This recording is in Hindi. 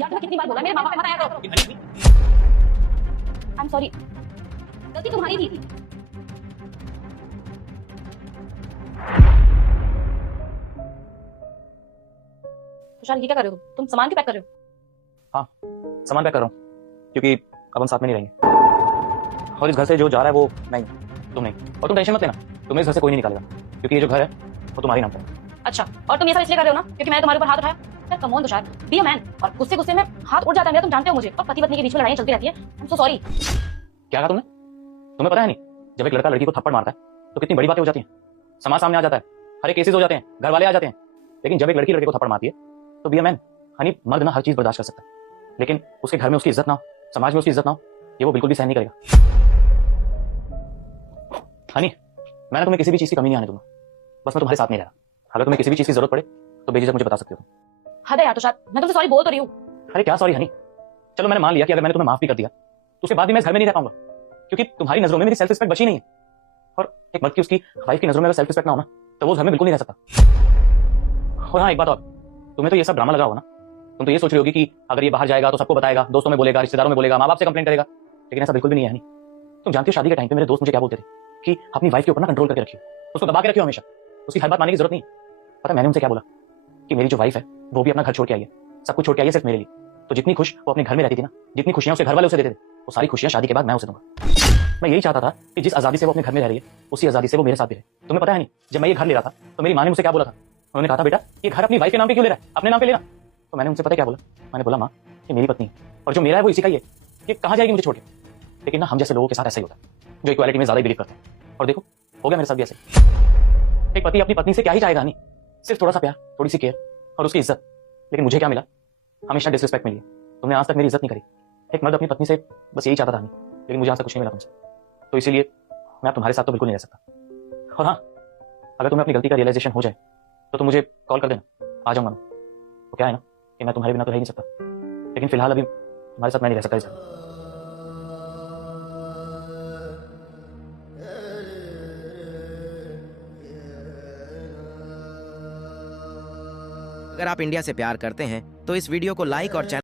यार तुम्हें कितनी बार बोला मेरे माँ बाप के मत आया करो। आई एम सॉरी, गलती तुम्हारी थी। तुषार ये क्या कर रहे हो तुम सामान क्यों पैक कर रहे हो? हाँ, सामान पैक कर रहा हूँ क्योंकि अब हम साथ में नहीं रहेंगे और इस घर से जो जा रहा है वो मैं, तुम नहीं। और तुम टेंशन मत लेना, तुम्हें इस घर से कोई नहीं निकालेगा क्योंकि ये जो घर है वो तुम्हारे नाम पे है। अच्छा, और तुम ये सब इसलिए कर रहे हो ना क्योंकि मैंने तुम्हारे ऊपर हाथ उठाया? यार come on Tushar, be a man. और गुस्से गुस्से में हाथ उठ जाता है मेरा, तुम जानते हो मुझे। और पति पत्नी के बीच में लड़ाई चलती रहती है। I am so sorry. क्या कहा तुमने? तुम्हें पता है नहीं, जब एक लड़का लड़की को थप्पड़ मारता है तो कितनी बड़ी बातें हो जाती हैं, समाज सामने आ जाता है, हर एक केसेस हो जाते हैं, घर वाले आ जाते हैं। लेकिन जब एक लड़की लड़के को थप्पड़ मारती है तो बी अ मैन, हनी मर्द ना हर चीज बर्दाश्त कर सकता है, लेकिन उसके घर में उसकी इज्जत ना हो, समाज में उसकी इज्जत ना हो, ये वो बिल्कुल भी सहन नहीं करेगा। हनी, मैंने तुम्हें किसी भी चीज की कमी नहीं आने दूंगा, बस मैं तुम्हारे साथ नहीं रह रहा। अगर तुम्हें किसी भी चीज की जरूरत पड़े तो बेझिझक मुझे बता सकते हो। हद है यार तुषार, मैं तुमसे सॉरी बोल तो रही हूँ। अरे क्या सॉरी हनी, चलो मैंने मान लिया कि अगर मैंने तुम्हें माफ भी कर दिया तो उसके बाद भी मैं इस घर में नहीं रह पाऊंगा क्योंकि तुम्हारी नजरों में मेरी सेल्फ रिस्पेक्ट बची नहीं है। और एक मर्द की उसकी वाइफ की नजरों में अगर सेल्फ रिस्पेक्ट ना हो ना तो वो उस घर में बिल्कुल नहीं रह सकता। और हाँ, एक बात और, तुम्हें तो ये सब ड्रामा लगा होगा ना, तुम तो ये सोच रही होगी कि अगर ये बाहर जाएगा तो सबको बताएगा, दोस्तों में बोलेगा, रिश्तेदारों में बोलेगा, माँ बाप से कंप्लेंट करेगा, लेकिन ऐसा बिल्कुल भी नहीं है हनी। तुम जानती हो शादी के टाइम पे मेरे दोस्त मुझे क्या बोलते थे कि अपनी वाइफ के ऊपर ना कंट्रोल करके रखियो, उसको दबा के रखियो हमेशा, उसकी हर बात मानने की जरूरत नहीं। पता मैंने उनसे क्या बोला कि मेरी जो वाइफ है वो भी अपना घर छोड़ के आई है, सब कुछ छोड़ के आई है सिर्फ मेरे लिए। तो जितनी खुश वो अपने घर में रहती थी ना, जितनी खुशियां उसके घर वाले उसे देते थे, वो सारी खुशियां शादी के बाद मैं उसे दूंगा। मैं यही चाहता था कि जिस आजादी से वो अपने घर में रह रही है उसी आजादी से वो मेरे साथ भी रहे। तुम्हें पता है नहीं, जब मैं ये घर ले रहा था तो मेरी माँ ने मुझसे क्या बोला था? उन्होंने कहा था बेटा ये घर अपनी वाइफ के नाम पे क्यों ले रहा है, अपने नाम पे लेना। तो मैंने उनसे पता क्या बोला? मैंने बोला माँ ये मेरी पत्नी है और जो मेरा है वो इसी का ही है, ये कहाँ जाएगी मुझे छोड़ के। लेकिन ना हम जैसे लोगों के साथ ऐसा ही होता है जो इक्वालिटी में ज्यादा बिलीव करते हैं, और देखो हो गया मेरे साथ भी ऐसे। एक पति अपनी पत्नी से क्या ही चाहेगा नहीं, सिर्फ थोड़ा सा प्यार, थोड़ी सी केयर और उसकी इज्जत। लेकिन मुझे क्या मिला? हमेशा डिसरिस्पेक्ट मिली है, तुमने आज तक मेरी इज्जत नहीं करी। एक मर्द अपनी पत्नी से बस यही चाहता था नहीं, लेकिन मुझे आज तक कुछ नहीं मिला तुमसे, तो इसीलिए मैं तुम्हारे साथ तो बिल्कुल नहीं रह सकता। और हाँ, अगर तुम्हें अपनी गलती का रियलाइजेशन हो जाए तो तुम मुझे कॉल कर देना, आ जाऊंगा मैं। तो क्या है ना कि मैं तुम्हारे बिना तो रह ही नहीं सकता, लेकिन फिलहाल अभी तुम्हारे साथ मैं नहीं रह सकता इस घर। अगर आप इंडिया से प्यार करते हैं तो इस वीडियो को लाइक और चैनल